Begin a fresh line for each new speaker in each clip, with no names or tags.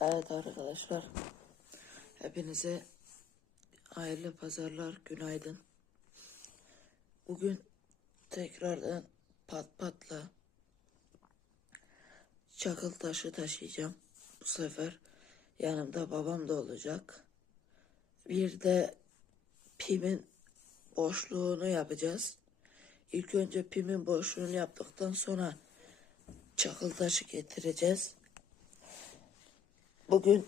Evet arkadaşlar. Hepinize hayırlı pazarlar, günaydın. Bugün tekrardan pat patla çakıl taşı taşıyacağım. Bu sefer yanımda babam da olacak. Bir de pimin boşluğunu yapacağız. İlk önce pimin boşluğunu yaptıktan sonra çakıl taşı getireceğiz. Bugün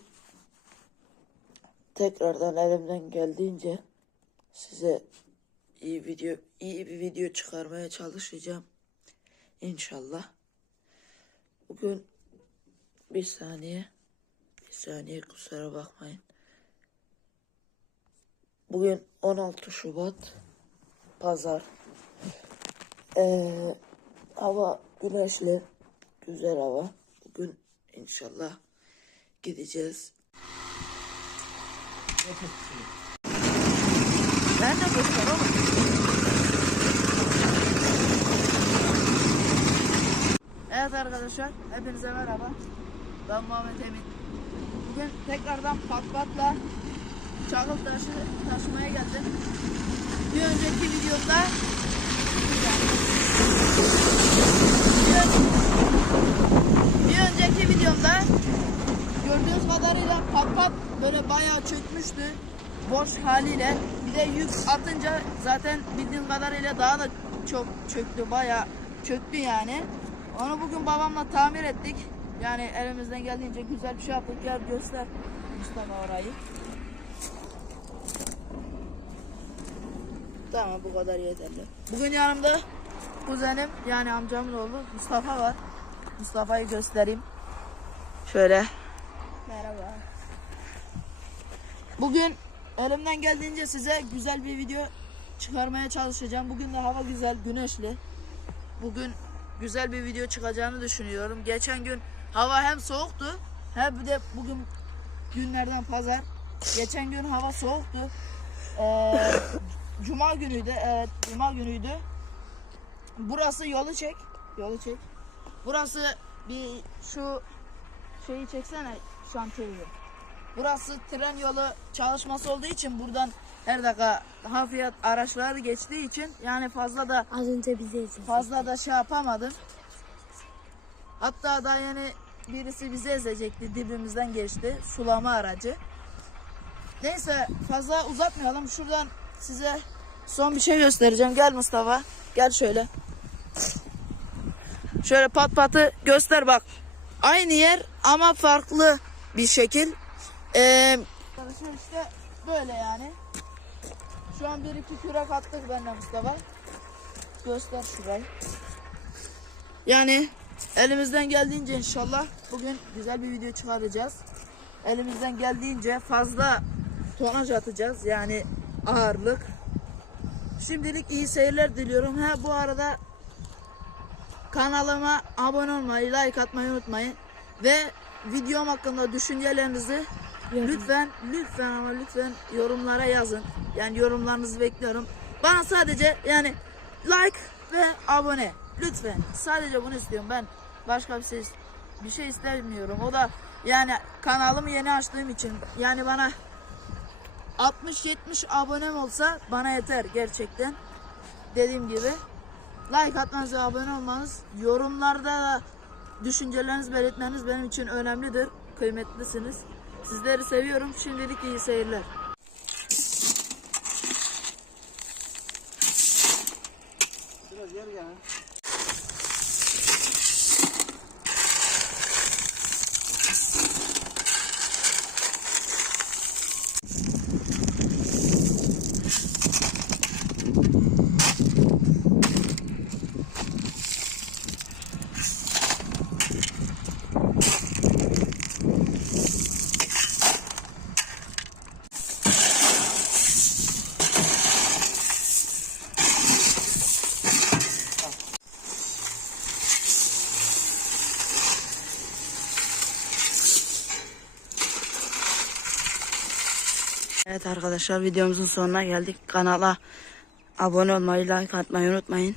tekrardan elimden geldiğince size iyi video iyi bir video çıkarmaya çalışacağım. İnşallah. Bugün bir saniye bir saniye kusura bakmayın. Bugün 16 Şubat Pazar. Ee, hava güneşli, güzel hava. Bugün inşallah gideceğiz. Nerede göster oğlum? Evet arkadaşlar, hepinize merhaba. Ben Muhammed Emin. Bugün tekrardan pat patla çakıl taşı taşımaya geldim. Bir önceki videomda bir, bir önceki videomda gördüğünüz kadarıyla pat pat böyle bayağı çökmüştü. Boş haliyle. Bir de yük atınca zaten bildiğim kadarıyla daha da çok çöktü. Bayağı çöktü yani. Onu bugün babamla tamir ettik. Yani elimizden geldiğince güzel bir şey yaptık. Gel göster Mustafa orayı. Tamam bu kadar yeterli. Bugün yanımda kuzenim yani amcamın oğlu Mustafa var. Mustafa'yı göstereyim. Şöyle.
Merhaba.
Bugün elimden geldiğince size güzel bir video çıkarmaya çalışacağım. Bugün de hava güzel, güneşli. Bugün güzel bir video çıkacağını düşünüyorum. Geçen gün hava hem soğuktu hem de bugün günlerden pazar. Geçen gün hava soğuktu. Ee, Cuma günüydü. Evet, Cuma günüydü. Burası yolu çek. Yolu çek. Burası bir şu şeyi çeksene şantiyeyi. Burası tren yolu çalışması olduğu için buradan her dakika hafiyat araçlar geçtiği için yani fazla da
Az önce bize
fazla da şey yapamadım. Hatta da yani birisi bizi ezecekti dibimizden geçti sulama aracı. Neyse fazla uzatmayalım şuradan size son bir şey göstereceğim. Gel Mustafa gel şöyle. Şöyle pat patı göster bak. Aynı yer ama farklı bir şekil. Ee, arkadaşlar işte böyle yani. Şu an bir iki kürek attık benimle Mustafa. Göster şurayı. Yani elimizden geldiğince inşallah bugün güzel bir video çıkaracağız. Elimizden geldiğince fazla tonaj atacağız. Yani ağırlık. Şimdilik iyi seyirler diliyorum. Ha bu arada kanalıma abone olmayı, like atmayı unutmayın. Ve videom hakkında düşüncelerinizi lütfen lütfen ama lütfen yorumlara yazın. Yani yorumlarınızı bekliyorum. Bana sadece yani like ve abone. Lütfen. Sadece bunu istiyorum ben. Başka bir şey bir şey istemiyorum. O da yani kanalımı yeni açtığım için yani bana 60-70 abonem olsa bana yeter gerçekten. Dediğim gibi like atmanız ve abone olmanız, yorumlarda da düşüncelerinizi belirtmeniz benim için önemlidir. Kıymetlisiniz. Sizleri seviyorum. Şimdilik iyi seyirler.
Biraz yer gel.
Evet arkadaşlar videomuzun sonuna geldik. Kanala abone olmayı, like atmayı unutmayın.